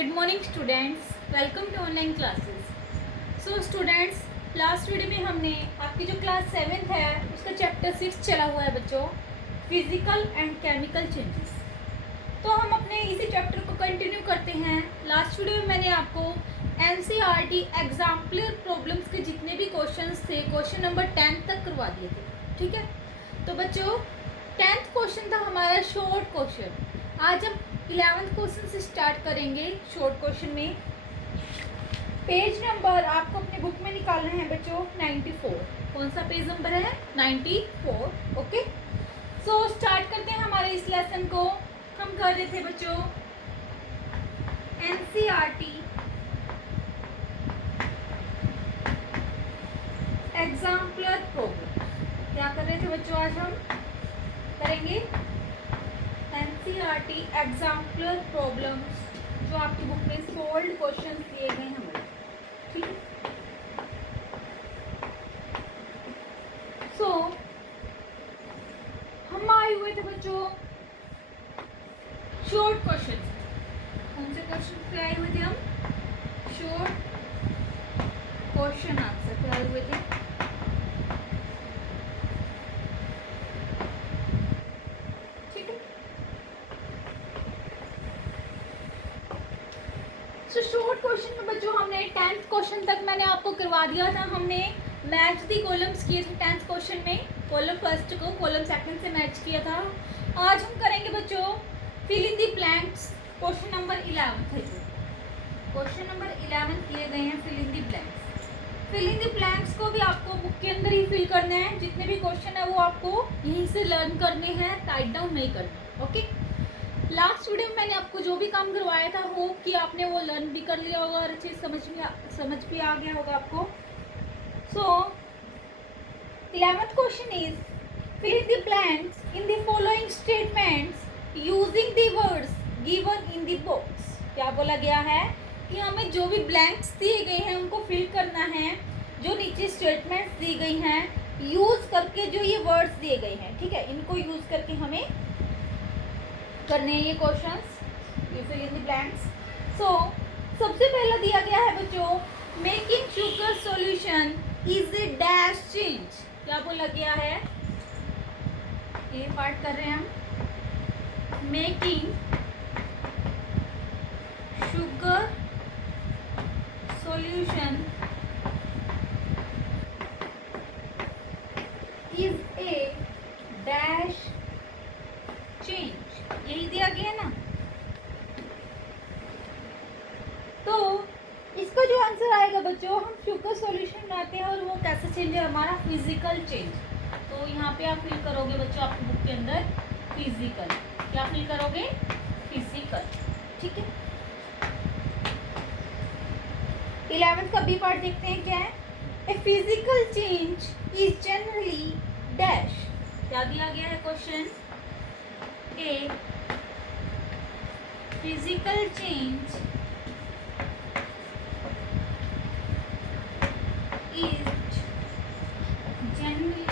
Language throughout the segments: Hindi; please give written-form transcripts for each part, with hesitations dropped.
Good morning students, welcome to online classes. So students, last video में हमने आपकी जो क्लास 7th है उसका चैप्टर 6 चला हुआ है बच्चों, फिजिकल एंड केमिकल चेंजेस। तो हम अपने इसी चैप्टर को कंटिन्यू करते हैं। लास्ट वीडियो में मैंने आपको एनसीईआरटी एग्जाम्पलर प्रॉब्लम्स के जितने भी क्वेश्चंस थे, क्वेश्चन नंबर 10 तक करवा दिए थे। ठीक है, तो बच्चों 10th क्वेश्चन था हमारा शॉर्ट क्वेश्चन। आज हम 11th क्वेश्चन से स्टार्ट करेंगे। शॉर्ट क्वेश्चन में पेज नंबर आपको अपने बुक में निकालना है बच्चों 94। कौन सा पेज नंबर है? 94। ओके, सो स्टार्ट करते हैं हमारे इस लेसन को। हम कर रहे थे बच्चों एनसीईआरटी एग्जाम्पलर प्रॉब्लम। क्या कर रहे थे बच्चों? आज हम करेंगे एनसीईआरटी एग्जाम्पलर प्रॉब्लम्स, जो आपकी बुक में सोल्ड क्वेश्चन दिए गए हैं हमारे। ठीक है, सो हम आए हुए थे बच्चों शॉर्ट क्वेश्चन। कौन से क्वेश्चन पे आए हुए थे हम? शॉर्ट क्वेश्चन आंसर पे आए हुए थे। सो शॉर्ट क्वेश्चन में बच्चों हमने 10th क्वेश्चन तक मैंने आपको करवा दिया था। हमने मैच दी कॉलम्स किए थे 10th क्वेश्चन में। कॉलम फर्स्ट को कॉलम सेकंड से मैच किया था। आज हम करेंगे बच्चों fill in the blanks. Question number 11 है जो क्वेश्चन नंबर 11 किए गए हैं fill in the blanks. Fill in the blanks को भी आपको बुक के अंदर ही फिल करना है। जितने भी क्वेश्चन है वो आपको यहीं से लर्न करने हैं, राइट डाउन नहीं करना। ओके, लास्ट वीडियो में मैंने आपको जो भी काम करवाया था होप कि आपने वो लर्न भी कर लिया होगा और अच्छे समझ भी आ गया होगा आपको। So 11th question is fill in the blanks in the following statements using the words given in the box. क्या बोला गया है कि हमें जो भी ब्लैंक्स दिए गए हैं उनको फिल करना है। जो नीचे स्टेटमेंट्स दी गई हैं यूज करके, जो ये वर्ड्स दिए गए हैं, ठीक है, इनको यूज करके हमें करने हैं ये questions. You fill in the blanks. So सबसे पहला दिया गया है बच्चों, making sugar solution is a dash change. क्या बोला गया है? ये पार्ट कर रहे हैं हम। Making sugar solution is a dash change. यही दिया गया ना। तो इसका जो आंसर आएगा बच्चों, हम शुगर सॉल्यूशन बनाते हैं और वो कैसे चेंज है? हमारा फिजिकल चेंज। तो यहाँ पे आप फिल करोगे बच्चों आपकी बुक के अंदर फिजिकल। क्या फिल करोगे? फिजिकल। ठीक है, 11th का बी पार्ट देखते हैं क्या है। A physical change is generally dash. क्या दिया गया है question? A physical change is generally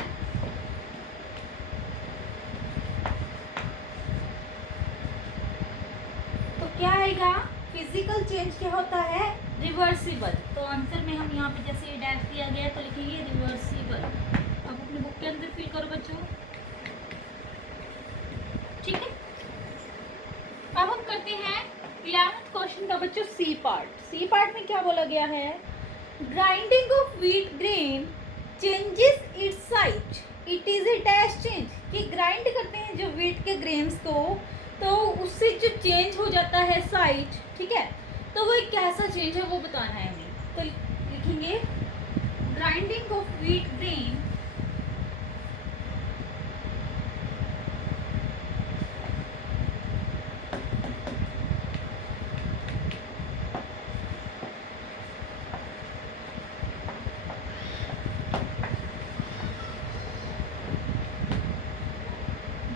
तो क्या आएगा? फिजिकल चेंज क्या होता है? रिवर्सिबल। तो आंसर में हम यहाँ पे जैसे डैश दिया गया तो लिखेंगे रिवर्सिबल। अब अपने बुक के अंदर फिल करो बच्चों। ठीक है, अब हम करते हैं 11th क्वेश्चन का बच्चों सी पार्ट। सी पार्ट में क्या बोला गया है? Grinding of wheat grain changes it's size, it is a dash change. कि ग्राइंड करते हैं जो व्हीट के ग्रेन्स को, तो उससे जो चेंज हो जाता है साइज, ठीक है, तो वो एक कैसा चेंज है वो बताना है हमें। तो लिखेंगे grinding of wheat grain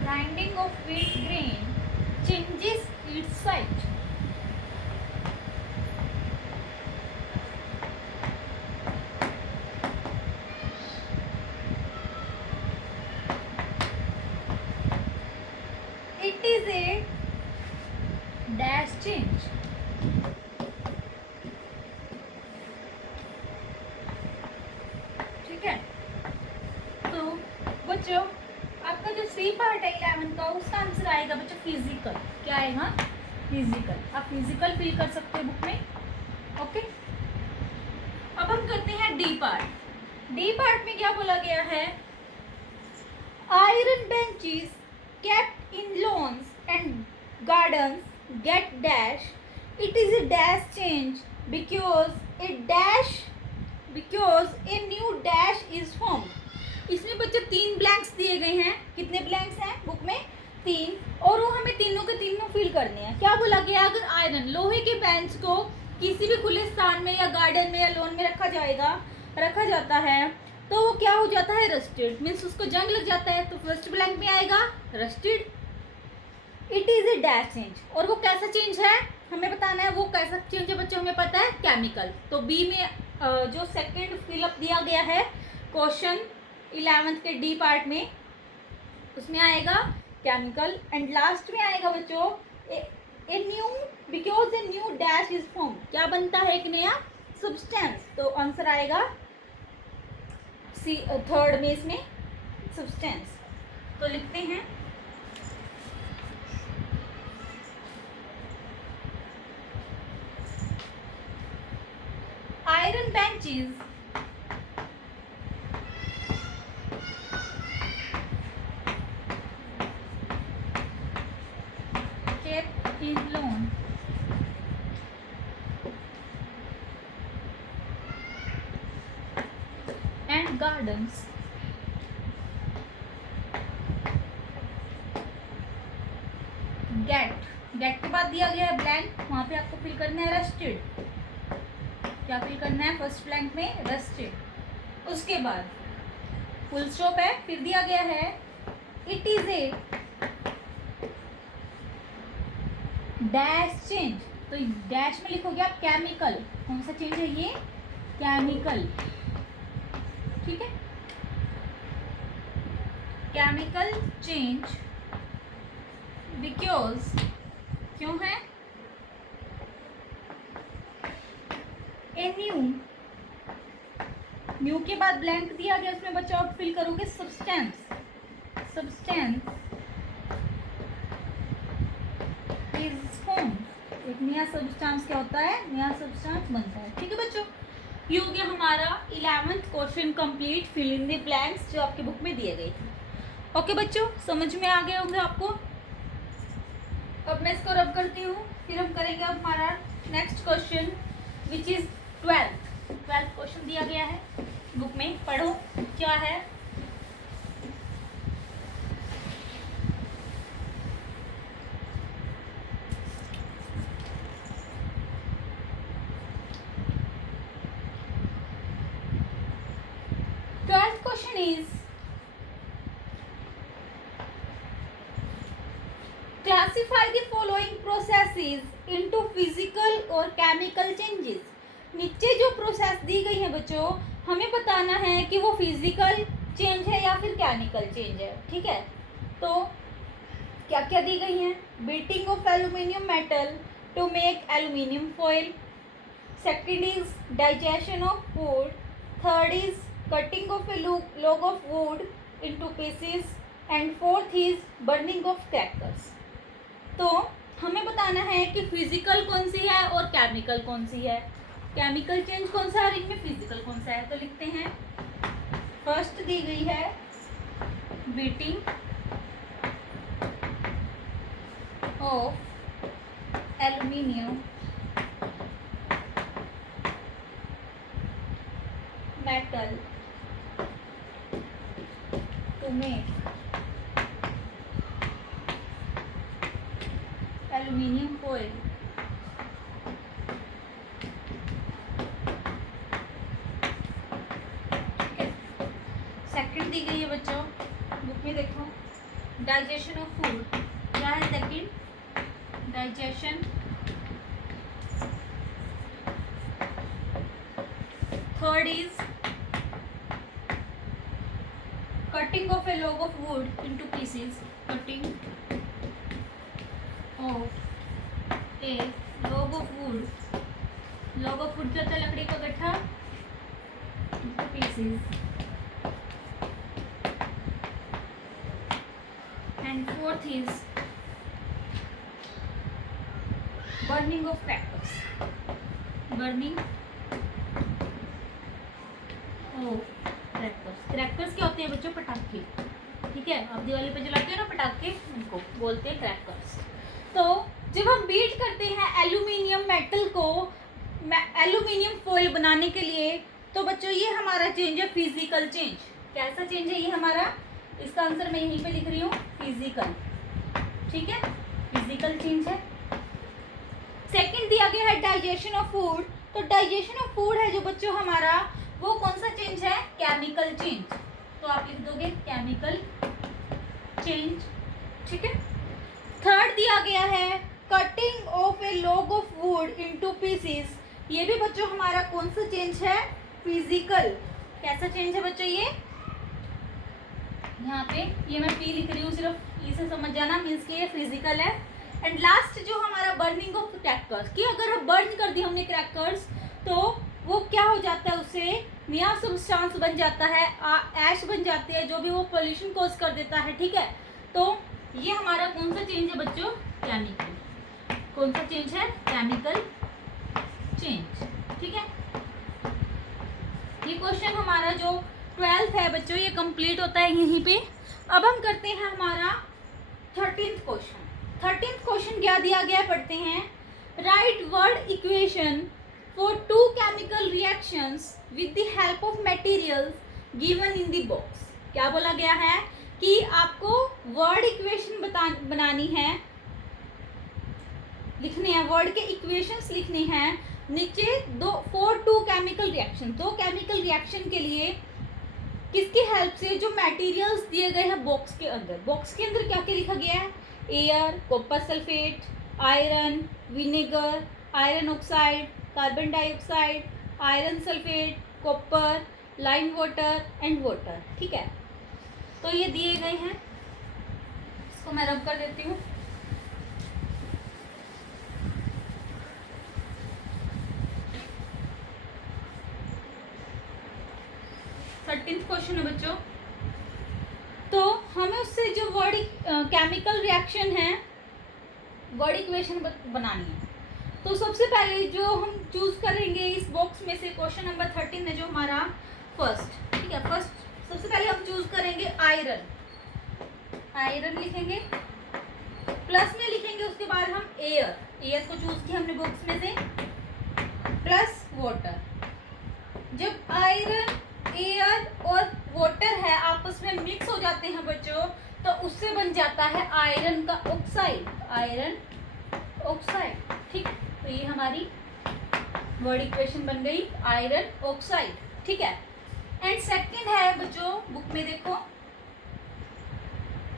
grinding of wheat grain changes its size. It is a dash change. आएगा बच्चों फिजिकल, क्या आएगा फिजिकल। आप फिजिकल फील कर सकते हो बुक में। ओके, अब हम करते हैं डी पार्ट। डी पार्ट में क्या बोला गया है, iron benches kept in lawns and gardens get dash, it is a dash change because a new dash is formed। इसमें बच्चे 3 ब्लैंक्स दिए गए हैं। कितने ब्लैंक्स हैं बुक में, 3, और वो हमें तीनों के तीनों फिल करने हैं। क्या बोला गया, अगर आयरन लोहे के बेंच को किसी भी खुले स्थान में या गार्डन में या लॉन में रखा जाता है तो वो क्या हो जाता है, रस्टेड, मीन्स उसको जंग लग जाता है। तो फर्स्ट ब्लैंक में आएगा rusted. It is a dash change, और वो कैसा चेंज है हमें बताना है। वो कैसा चेंज है बच्चों हमें पता है, केमिकल। तो बी में जो सेकंड फिलअप दिया गया है क्वेश्चन 11th के डी पार्ट में, उसमें आएगा केमिकल। एंड लास्ट में आएगा बच्चों a new, because a new dash is form, क्या बनता है, एक नया सब्सटेंस। तो आंसर आएगा सी, थर्ड में इसमें सब्सटेंस। तो लिखते हैं iron benches kept in lawn and gardens gate के बाद दिया गया है ब्लैंक, वहां पे आपको फिल करना है रस्टेड। क्या फिल करना है फर्स्ट ब्लैंक में, रस्टेड। उसके बाद फुल स्टॉप है, फिर दिया गया है it is a dash change. तो डैश में लिखोगे आप केमिकल, कौन सा चेंज है ये, केमिकल, ठीक है, केमिकल चेंज बिकॉज, क्यों है, ए न्यू के बाद ब्लैंक दिया गया, उसमें बच्चों आप फिल करोगे सब्सटेंस इज फॉर्म। एक नया सब्सटेंस क्या होता है, नया सब्सटेंस बनता है, ठीक है बच्चों। ये हो गया हमारा 11th question complete, fill in the blanks जो आपके बुक में दिए गए थे। ओके बच्चों, समझ में आ गए होंगे आपको। अब मैं इसको रब करती हूँ, फिर हम करेंगे अब हमारा next question which is 12th question दिया गया है बुक में, पढ़ो क्या है। Question is, classify the following processes into physical और chemical changes। नीचे जो प्रोसेस दी गई है बच्चों, हमें बताना है कि वो फिजिकल चेंज है या फिर केमिकल चेंज है, ठीक है। तो क्या क्या दी गई हैं, beating of aluminium metal to make aluminium foil, second is digestion of food, third is cutting of a log of wood into pieces, and fourth is burning of crackers। तो हमें बताना है कि फिजिकल कौन सी है और केमिकल कौन सी है, केमिकल चेंज कौन सा है, इनमें फिजिकल कौन सा है। तो लिखते हैं, फर्स्ट दी गई है beating of aluminium metal to make aluminium foil, second दी गई है बच्चों बुक में, देखो डाइजेशन ऑफ फूड, क्या है second, digestion, third is cutting of a log of wood into pieces, cutting of a log of wood, log of wood क्या होता है, लकड़ी का गट्ठा, into pieces, and fourth is burning of crackers, burning crackers. Crackers क्या होते हैं बच्चों? पटाखे, ठीक है। आप दिवाली पे जलाते हैं ना पटाखे, उनको बोलते हैं क्रैकर्स। तो जब हम बीट करते हैं एल्यूमिनियम मेटल को एल्यूमिनियम फॉइल बनाने के लिए, तो बच्चों ये हमारा चेंज है फिजिकल चेंज। कैसा चेंज है ये हमारा? इसका आंसर मैं यहीं पे लिख रही हूँ, फिजिकल, ठीक है, फिजिकल चेंज है। सेकंड दिया गया है डाइजेशन ऑफ फूड। तो डाइजेशन ऑफ फूड है जो बच्चों हमारा, वो कौन सा चेंज है? Chemical change. तो आप लिख दोगे केमिकल चेंज, ठीक है। थर्ड दिया गया है cutting of A log of would into pieces. ये भी बच्चों हमारा कौन सा चेंज है? फिजिकल। कैसा चेंज है बच्चों ये? यहाँ पे ये मैं पी लिख रही हूँ, सिर्फ इसे समझ जाना, मीन्स कि ये फिजिकल है। एंड लास्ट जो हमारा बर्निंग ऑफ क्रैकर्स, कि अगर हम बर्न कर दिए हमने क्रैकर्स, तो वो क्या हो जाता है? उससे नया सब्सटेंस बन जाता है, ऐश बन जाती है, जो भी वो पोल्यूशन कॉज कर देता है, ठीक है। तो ये हमारा कौन सा चेंज है बच्चों? केमिकल। कौन सा चेंज है? केमिकल चेंज, ठीक है। ये क्वेश्चन हमारा जो 12th है बच्चों, ये कंप्लीट होता है यहीं पे। अब हम करते हैं हमारा 13th क्वेश्चन। 13th क्वेश्चन क्या दिया गया है, पढ़ते हैं। Write word equation for two chemical reactions with the help of materials given in the box. क्या बोला गया है कि आपको वर्ड इक्वेशन बनानी है, लिखने हैं, वर्ड के इक्वेशंस लिखने हैं। नीचे फॉर टू केमिकल रिएक्शन, दो केमिकल रिएक्शन के लिए किसकी हेल्प से? जो मटेरियल्स दिए गए हैं बॉक्स के अंदर। बॉक्स के अंदर क्या क्या लिखा गया है? Air, copper sulphate, iron, vinegar, iron oxide, carbon dioxide, iron sulphate, copper, lime water and water, ठीक है। तो ये दिए गए हैं, इसको मैं रब कर देती हूँ। क्वेश्चन है बच्चों। तो हमें उससे जो वर्ड केमिकल रिएक्शन है, वर्ड इक्वेशन बनानी है। तो सबसे पहले जो हम चूज करेंगे इस बॉक्स में से, क्वेश्चन नंबर 13 है जो हमारा फर्स्ट, ठीक है। फर्स्ट सबसे पहले हम चूज करेंगे आयरन। आयरन लिखेंगे, प्लस में लिखेंगे, उसके बाद हम एयर, एयर को चूज किया हमने बॉक्स में से, प्लस वाटर। जब आयरन, एयर और वाटर है आपस में मिक्स हो जाते हैं बच्चों, तो उससे बन जाता है आयरन का ऑक्साइड, आयरन ऑक्साइड, ठीक। तो ये हमारी वर्ड इक्वेशन बन गई, आयरन ऑक्साइड, ठीक है। एंड सेकंड है बच्चों, बुक में देखो,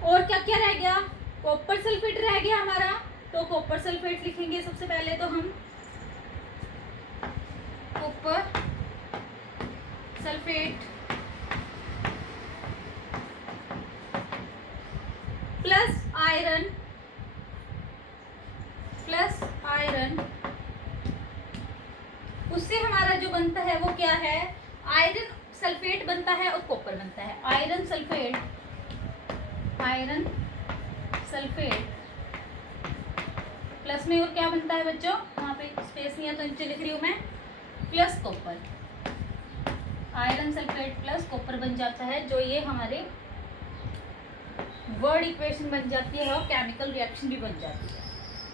और क्या क्या रह गया? कॉपर सल्फेट रह गया हमारा। तो कॉपर सल्फेट लिखेंगे सबसे पहले, तो हम copper sulphate plus iron, plus iron, उससे हमारा जो बनता है वो क्या है? आयरन सल्फेट बनता है और कॉपर बनता है। Iron sulphate, iron sulphate plus में और क्या बनता है बच्चों? वहां पे स्पेस नहीं है तो नीचे लिख रही हूं मैं, plus copper. Iron sulphate plus copper बन जाता है, जो ये हमारे वर्ड इक्वेशन बन जाती है और केमिकल रिएक्शन भी बन जाती है।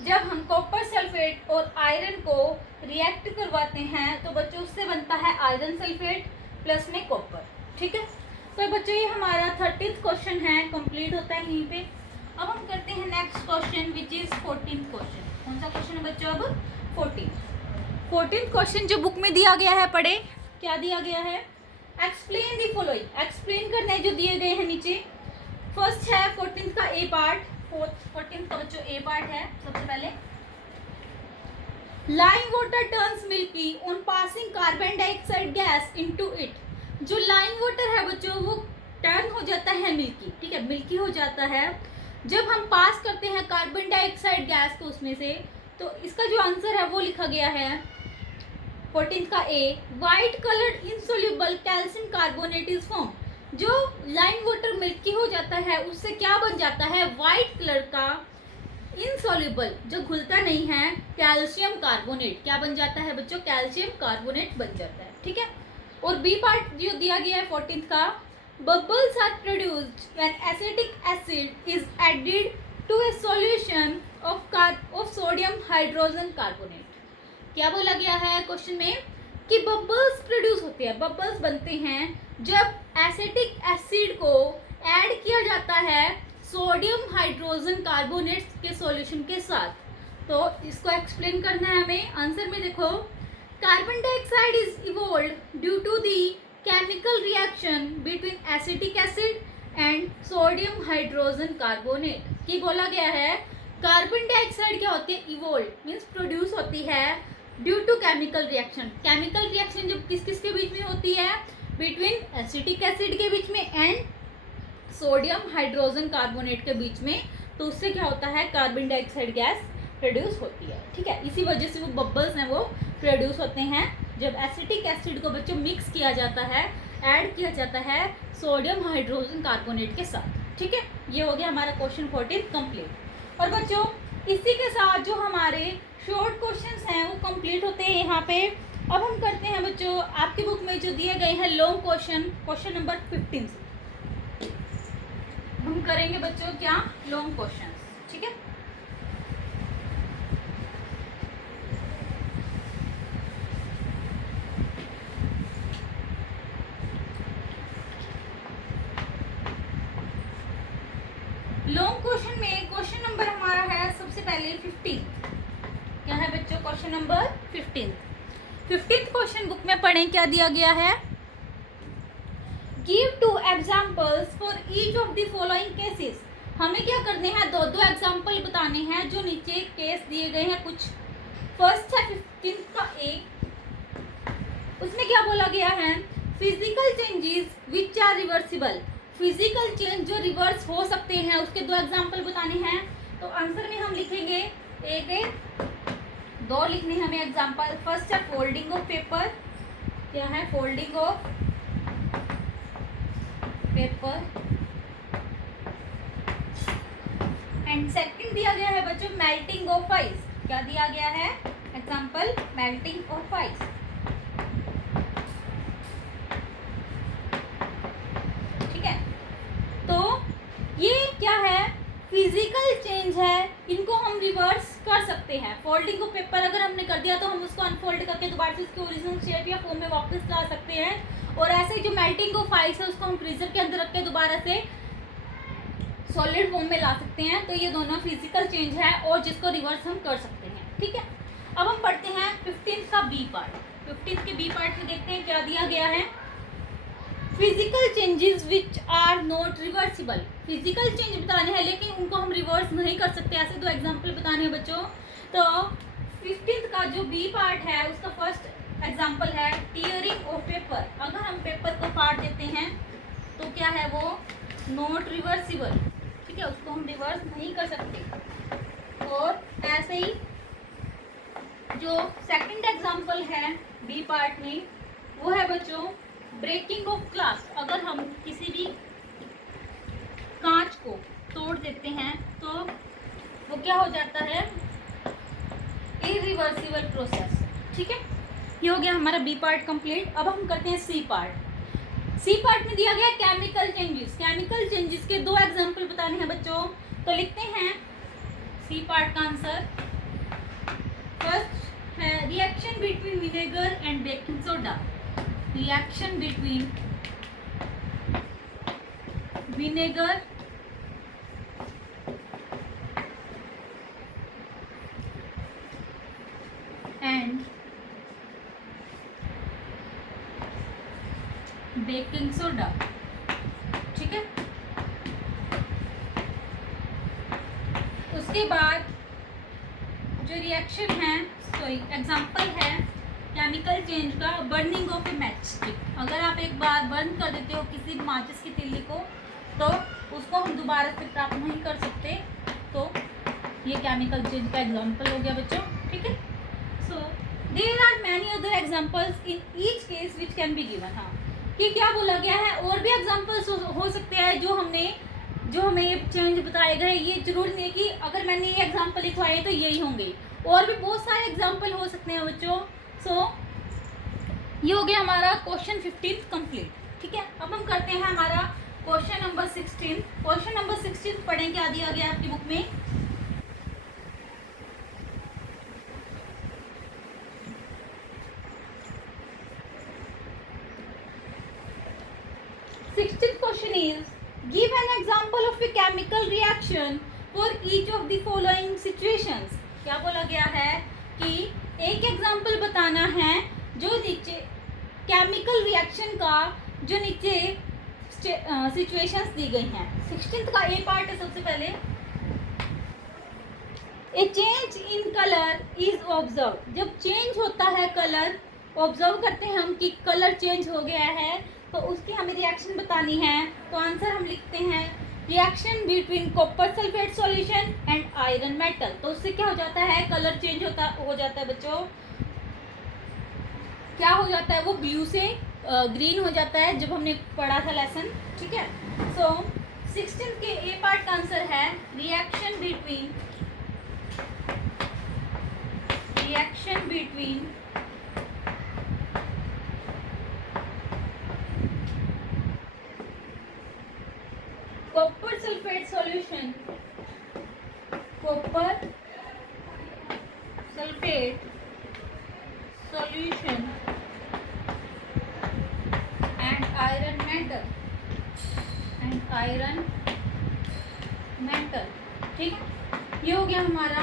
जब हम कॉपर सल्फेट और आयरन को रिएक्ट करवाते हैं तो बच्चों उससे बनता है आयरन सल्फेट प्लस में कॉपर, ठीक है। तो बच्चों ये हमारा 13th क्वेश्चन है, कंप्लीट होता है यहीं पे। अब हम करते हैं next question which is 14th question. कौन सा क्वेश्चन है बच्चों? अब 14th क्वेश्चन जो बुक में दिया गया है, पढ़े क्या दिया गया है? एक्सप्लेन दी फॉलोइंग, एक्सप्लेन करने जो दिए गए हैं नीचे। फर्स्ट है 14th का ए पार्ट, 14th का बच्चों ए पार्ट है। सबसे पहले lime water turns milky on passing carbon dioxide gas into it. जो लाइम वाटर है बच्चों वो टर्न हो जाता है मिल्की, ठीक है, मिल्की हो जाता है जब हम पास करते हैं कार्बन डाइऑक्साइड गैस को उसमें से। तो इसका जो आंसर है वो लिखा गया है 14th का A, white coloured insoluble calcium carbonate is form. जो लाइम वाटर मिल्की हो जाता है उससे क्या बन जाता है? वाइट कलर का इनसॉल्युबल, जो घुलता नहीं है, कैल्शियम कार्बोनेट क्या बन जाता है बच्चों, कैल्शियम कार्बोनेट बन जाता है, ठीक है। और बी पार्ट जो दिया गया है 14th का, bubbles are produced when acetic acid is added to a solution of sodium hydrogen carbonate. क्या बोला गया है क्वेश्चन में कि बबल्स प्रोड्यूस होते हैं, बबल्स बनते हैं जब एसिटिक एसिड को ऐड किया जाता है सोडियम हाइड्रोजन कार्बोनेट के सॉल्यूशन के साथ। तो इसको एक्सप्लेन करना है हमें। आंसर में देखो, carbon dioxide is evolved due to the chemical reaction between acetic acid and sodium hydrogen carbonate. की बोला गया है कार्बन डाइऑक्साइड क्या होती है, इवोल्व मीन्स प्रोड्यूस होती है due to chemical reaction. Chemical reaction जब किस किस के बीच में होती है, बिटवीन एसिटिक एसिड के बीच में एंड सोडियम हाइड्रोजन कार्बोनेट के बीच में, तो उससे क्या होता है, कार्बन डाइऑक्साइड गैस प्रोड्यूस होती है, ठीक है। इसी वजह से वो बबल्स हैं वो प्रोड्यूस होते हैं जब एसिटिक एसिड को बच्चों मिक्स किया जाता है, ऐड किया जाता है सोडियम हाइड्रोजन कार्बोनेट के साथ, ठीक है। ये हो गया हमारा क्वेश्चन 14 कंप्लीट। और बच्चों इसी के साथ जो हमारे शॉर्ट क्वेश्चंस हैं वो कंप्लीट होते हैं यहाँ पे। अब हम करते हैं बच्चों, आपकी बुक में जो दिए गए हैं लॉन्ग क्वेश्चन, क्वेश्चन नंबर 15 से हम करेंगे बच्चों क्या, लॉन्ग क्वेश्चंस, ठीक है। लॉन्ग क्वेश्चन में क्वेश्चन नंबर हमारा है सबसे पहले 15। क्या है बच्चों, क्वेश्चन नंबर 15 क्वेश्चन बुक में पढ़ें क्या दिया गया है। Give 2 examples for each of the following cases. हमें क्या करने हैं, 2 एग्जाम्पल बताने हैं जो नीचे केस दिए गए हैं कुछ। फर्स्ट है 15 का ए, उसमें क्या बोला गया है, physical changes which are reversible. Physical change जो रिवर्स हो सकते हैं उसके 2 एग्जाम्पल बताने हैं। तो आंसर में हम लिखेंगे एक 2 लिखने हमें एग्जाम्पल। फर्स्ट है फोल्डिंग ऑफ पेपर, क्या है, folding of paper. And second दिया गया है बच्चों मेल्टिंग ऑफ आइस। क्या दिया गया है एग्जाम्पल, मेल्टिंग ऑफ आइस, ठीक है। तो ये क्या है, फिजिकल चेंज है, इनको हम रिवर्स कर सकते हैं। फोल्डिंग ऑफ पेपर अगर हमने कर दिया तो हम उसको अनफोल्ड करके दोबारा से उसके ओरिजिनल शेप या फॉर्म में वापस ला सकते हैं। और ऐसे ही जो मेल्टिंग ऑफ आइस है उसको हम फ्रीजर के अंदर रख के दोबारा से सॉलिड फॉर्म में ला सकते हैं। तो ये दोनों फिजिकल चेंज है और जिसको रिवर्स हम कर सकते हैं, ठीक है। अब हम पढ़ते हैं 15 का बी पार्ट। 15 के बी पार्ट में देखते हैं क्या दिया गया है। Physical changes which are not reversible. Physical change बताने हैं लेकिन उनको हम रिवर्स नहीं कर सकते, ऐसे 2 एग्जाम्पल बताने हैं बच्चों। तो 15 का जो बी पार्ट है उसका फर्स्ट एग्जाम्पल है टीयरिंग ऑफ पेपर। अगर हम पेपर को फाड़ देते हैं तो क्या है वो, नॉट रिवर्सिबल, ठीक है, उसको हम रिवर्स नहीं कर सकते। और ऐसे ही जो सेकंड एग्जाम्पल है बी पार्ट में वो है बच्चों ब्रेकिंग ऑफ ग्लास। अगर हम किसी भी कांच को तोड़ देते हैं तो वो क्या हो जाता है, इरिवर्सिबल प्रोसेस, ठीक है। ये हो गया हमारा बी पार्ट कंप्लीट। अब हम करते हैं सी पार्ट। सी पार्ट में दिया गया केमिकल चेंजेस। केमिकल चेंजेस के 2 एग्जाम्पल बताने हैं बच्चों। तो लिखते हैं सी पार्ट का आंसर। फर्स्ट है reaction between vinegar and baking soda. Reaction between vinegar and baking soda, ठीक है। उसके बाद जो रिएक्शन है, सॉरी एग्जांपल है केमिकल चेंज का, burning of A match stick. अगर आप एक बार बर्न कर देते हो किसी माचिस की तीली को तो उसको हम दोबारा से प्राप्त नहीं कर सकते। तो ये केमिकल चेंज का एग्जांपल हो गया बच्चों, ठीक है। So there are many other examples in each case which can be given. हाँ, कि क्या बोला गया है, और भी एग्जांपल्स हो सकते हैं जो हमने जो हमें ये चेंज बताए गए, ये जरूरी नहीं है कि अगर मैंने ये एग्जाम्पल लिखवाए तो यही होंगे, और भी बहुत सारे एग्जाम्पल हो सकते हैं बच्चों। सो ये हो गया हमारा क्वेश्चन 15 कंप्लीट। ठीक है, अब हम करते हैं हमारा क्वेश्चन नंबर 16। क्वेश्चन नंबर 16 पढ़ें, क्या दिया गया आपकी बुक में। Question is, give an example of a chemical reaction for each of the following situations। क्या बोला गया है कि एक एग्जाम्पल बताना है जो नीचे केमिकल रिएक्शन का जो नीचे सिचुएशंस दी गई हैं। 16th का ए पार्ट है। सबसे पहले ए change in colour is observe. जब चेंज होता है कलर, ऑब्जर्व करते हैं हम कि कलर चेंज हो गया है, तो उसकी हमें रिएक्शन बतानी है। तो आंसर हम लिखते हैं reaction between copper sulphate solution and iron metal. तो उससे क्या हो जाता है, कलर चेंज हो जाता है बच्चों। क्या हो जाता है, वो ब्लू से ग्रीन हो जाता है, जब हमने पढ़ा था लेसन। ठीक है, सो 16 के ए पार्ट का आंसर है reaction between copper sulfate solution and iron metal। ठीक है, ये हो गया हमारा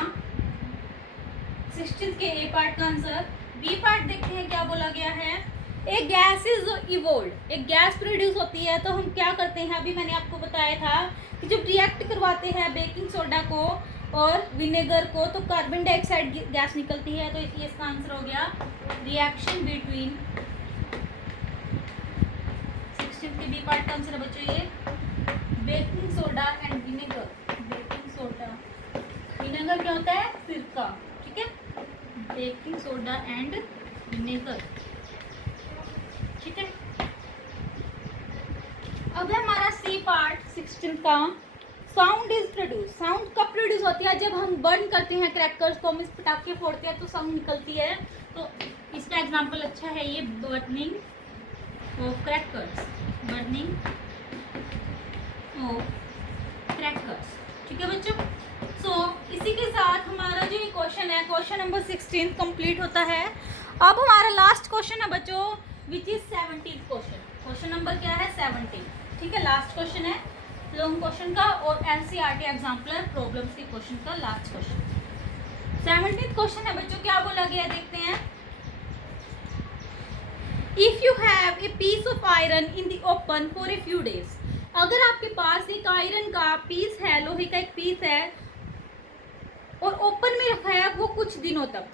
16 के ए पार्ट का आंसर। बी पार्ट देखते हैं क्या बोला गया है। एक गैस इज इवोल्व, एक गैस प्रोड्यूस होती है, तो हम क्या करते हैं, अभी मैंने आपको बताया था कि जब रिएक्ट करवाते हैं बेकिंग सोडा को और विनेगर को, तो कार्बन डाइऑक्साइड गैस निकलती है। तो इसलिए इसका आंसर हो गया रिएक्शन बिटवीन 16 के बी पार्ट का आंसर है बच्चों ये baking soda and vinegar. Baking soda, vinegar क्या होता है, सिरका। ठीक है, बेकिंग सोडा एंड विनेगर। ठीक है, अब है हमारा सी पार्ट 16 का। Sound is produce. साउंड कब प्रोड्यूस होती है, जब हम बर्न करते हैं क्रैकर्स को, हम इस पटाखे फोड़ते हैं तो साउंड निकलती है। तो इसका एग्जांपल अच्छा है ये burning of crackers, burning of crackers. ठीक है बच्चों, सो इसी के साथ हमारा जो ये क्वेश्चन है, क्वेश्चन नंबर 16 कंप्लीट होता है। अब हमारा लास्ट क्वेश्चन है बच्चों, which is 17th question. Question number क्या है, 17। ठीक है, लास्ट क्वेश्चन है लॉन्ग क्वेश्चन का और एनसीईआरटी एग्जाम्पलर प्रॉब्लम्स के क्वेश्चन का लास्ट क्वेश्चन। 17th क्वेश्चन है बच्चों, क्या बोला गया देखते हैं। If you have a piece of iron in the open for a few days. अगर आपके पास एक आयरन का पीस है, लोहे का एक पीस है और ओपन में रखा है वो कुछ दिनों तक,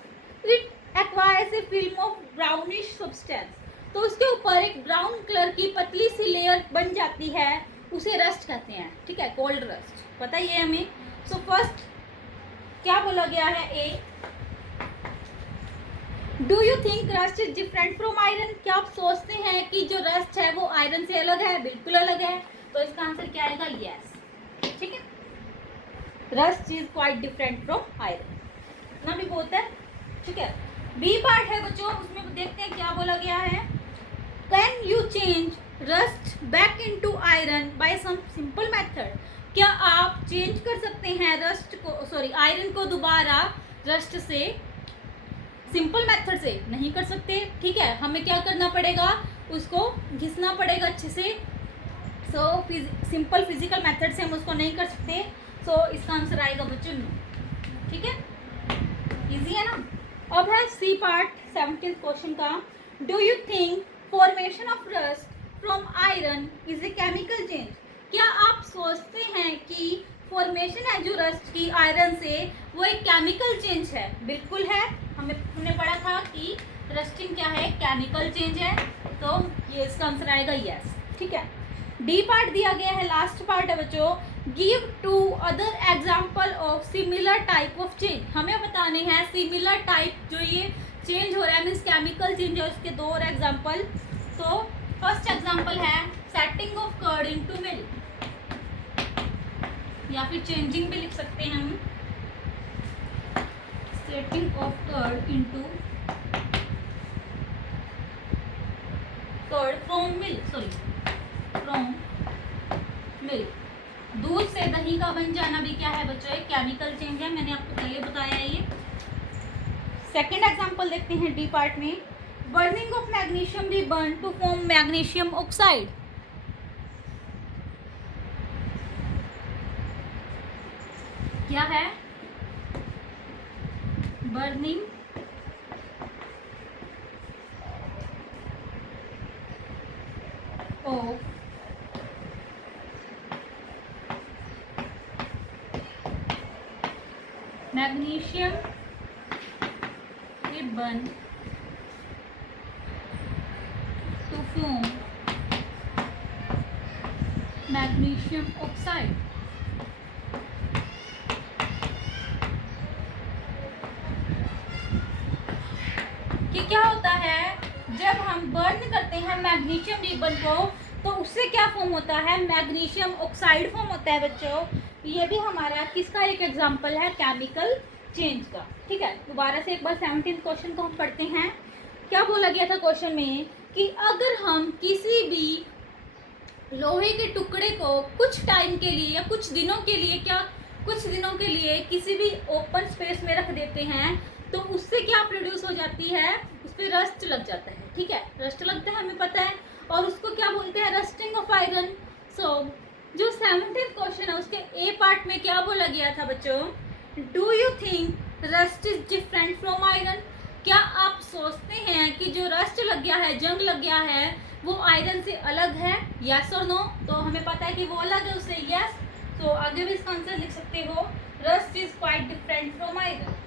it acquires A film of brownish substance. तो उसके ऊपर एक ब्राउन कलर की पतली सी लेयर बन जाती है, उसे रस्ट कहते हैं। ठीक है, कोल्ड रस्ट, पता ही है हमें। सो फर्स्ट क्या बोला गया है, A do you think rust is different from iron. क्या आप सोचते हैं कि जो रस्ट है वो आयरन से अलग है, बिल्कुल अलग है। तो इसका आंसर क्या आएगा, यस। ठीक है, rust is quite different from iron, इतना भी बहुत है। ठीक है, बी पार्ट है बच्चों, उसमें देखते हैं क्या बोला गया है। Can you change rust back into iron by some simple method. क्या आप चेंज कर सकते हैं रस्ट को, सॉरी आयरन को दोबारा रस्ट से सिंपल मेथड से? नहीं कर सकते। ठीक है, हमें क्या करना पड़ेगा, उसको घिसना पड़ेगा अच्छे से। सो सिंपल फिजिकल मेथड से हम उसको नहीं कर सकते। सो इसका आंसर आएगा बच्चों नो। ठीक है, इजी है ना। अब है सी पार्ट 17th क्वेश्चन का। Do you think formation of rust from iron is a chemical change. क्या आप सोचते हैं कि फॉर्मेशन है जो रस्ट की आयरन से, वो एक केमिकल चेंज है? बिल्कुल है, हमने पढ़ा था कि रस्टिंग क्या है, केमिकल चेंज है। तो ये इसका आंसर आएगा यस। ठीक है, डी पार्ट दिया गया है, लास्ट पार्ट है बच्चों। Give two other example of similar type of change. हमें बताने हैं सिमिलर टाइप जो ये चेंज हो रहा है, मीन्स केमिकल चेंज है, उसके दो और एग्जाम्पल। तो फर्स्ट एग्जाम्पल है setting of curd into milk. या फिर चेंजिंग भी लिख सकते हैं हम, setting of curd into curd from milk, from milk. दूध से दही का बन जाना भी क्या है बच्चों, एक केमिकल चेंज है, मैंने आपको पहले बताया है ये। सेकेंड एग्जाम्पल देखते हैं डी पार्ट में, बर्निंग ऑफ मैग्नीशियम भी burn to form magnesium oxide. क्या है, burning of magnesium ribbon to form magnesium oxide. कि क्या होता है जब हम बर्न करते हैं मैग्नीशियम रिबन को तो उससे क्या फॉर्म होता है, मैग्नीशियम ऑक्साइड फॉर्म होता है बच्चों। ये भी हमारा किसका एक एग्जांपल है, केमिकल चेंज का। ठीक है, दोबारा से एक बार 17th क्वेश्चन को हम पढ़ते हैं। क्या बोला गया था क्वेश्चन में कि अगर हम किसी भी लोहे के टुकड़े को कुछ टाइम के लिए या कुछ दिनों के लिए किसी भी ओपन स्पेस में रख देते हैं तो उससे क्या प्रोड्यूस हो जाती है, उस पर रस्ट लग जाता है। ठीक है, रस्ट लगता है हमें पता है, और उसको क्या बोलते हैं, रस्टिंग ऑफ आयरन। सो जो 17th क्वेश्चन है उसके ए पार्ट में क्या बोला गया था बच्चों, do you think rust is different from iron. क्या आप सोचते हैं कि जो रस्ट लग गया है, जंग लग गया है, वो आयरन से अलग है, यस और नो। तो हमें पता है कि वो अलग है उससे, यस। तो आगे भी इसका आंसर लिख सकते हो, rust is quite different from iron.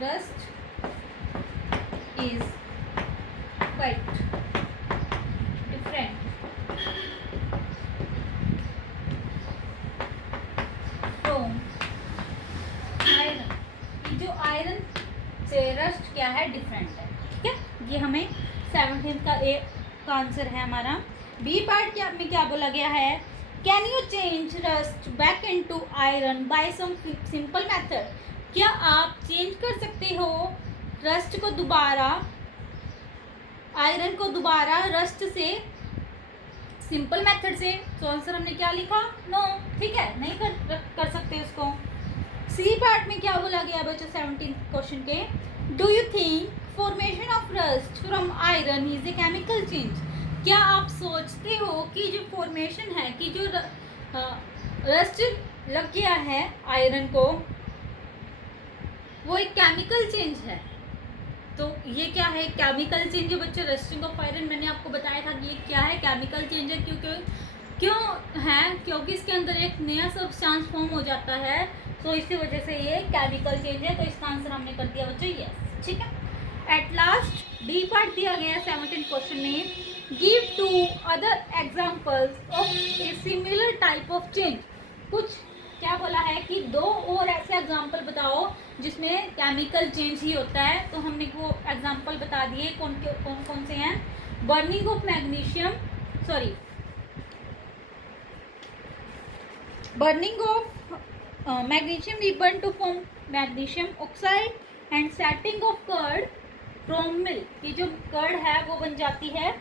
Rust is quite different from iron। जो आयरन से रस्ट क्या है, डिफरेंट है। ठीक है, ये हमें 17th का ए का आंसर है हमारा। बी पार्ट में क्या बोला गया है, can you change rust back into iron by some simple method. क्या आप चेंज कर सकते हो रस्ट को दोबारा, आयरन को दोबारा रस्ट से सिंपल मेथड से। तो आंसर हमने क्या लिखा, नो। ठीक है, नहीं कर सकते उसको। सी पार्ट में क्या बोला गया बच्चों 17th क्वेश्चन के, do you think formation of rust from iron is a chemical change. क्या आप सोचते हो कि जो फॉर्मेशन है, कि जो रस्ट लग गया है आयरन को, वो एक केमिकल चेंज है। तो ये क्या है, केमिकल चेंज है बच्चों, रस्टिंग ऑफ आयरन। मैंने आपको बताया था कि ये क्या है, केमिकल चेंज है। क्यों है, क्योंकि इसके अंदर एक नया सब्सटेंस फॉर्म हो जाता है, तो इसी वजह से ये केमिकल चेंज है। तो इसका आंसर हमने कर दिया बच्चों, यस। ठीक है, एट लास्ट डी पार्ट दिया गया है 17th क्वेश्चन में, give 2 other examples of a similar type of change. कुछ क्या बोला है कि 2 और ऐसे एग्जाम्पल बताओ जिसमें केमिकल चेंज ही होता है। तो हमने वो एग्जाम्पल बता दिए, कौन से हैं, burning of magnesium, burning of magnesium ribbon to form magnesium oxide and setting of curd from milk. ये जो कर्ड है वो बन जाती है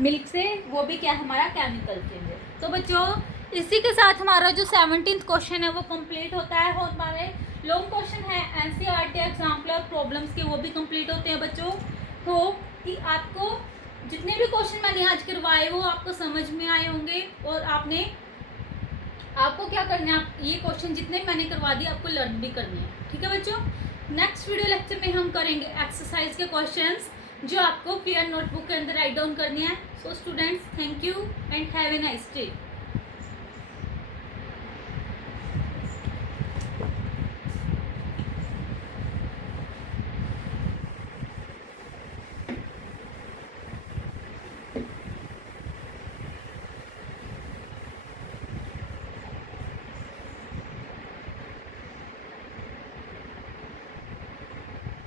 मिल्क से, वो भी क्या हमारा केमिकल चेंज है। तो बच्चों इसी के साथ हमारा जो 17th क्वेश्चन है वो कंप्लीट होता है, और हमारे लॉन्ग क्वेश्चन है एनसीईआरटी एग्जाम्पल और प्रॉब्लम्स के, वो भी कंप्लीट होते हैं बच्चों। होप कि आपको जितने भी क्वेश्चन मैंने आज करवाए वो आपको समझ में आए होंगे, और आपको क्या करना है, आप ये क्वेश्चन जितने मैंने करवा दिए आपको लर्न भी करने हैं। ठीक है बच्चों, नेक्स्ट वीडियो लेक्चर में हम करेंगे एक्सरसाइज के क्वेश्चंस जो आपको फेयर नोटबुक के अंदर राइट डाउन करनी है। So students, thank you and have a nice day.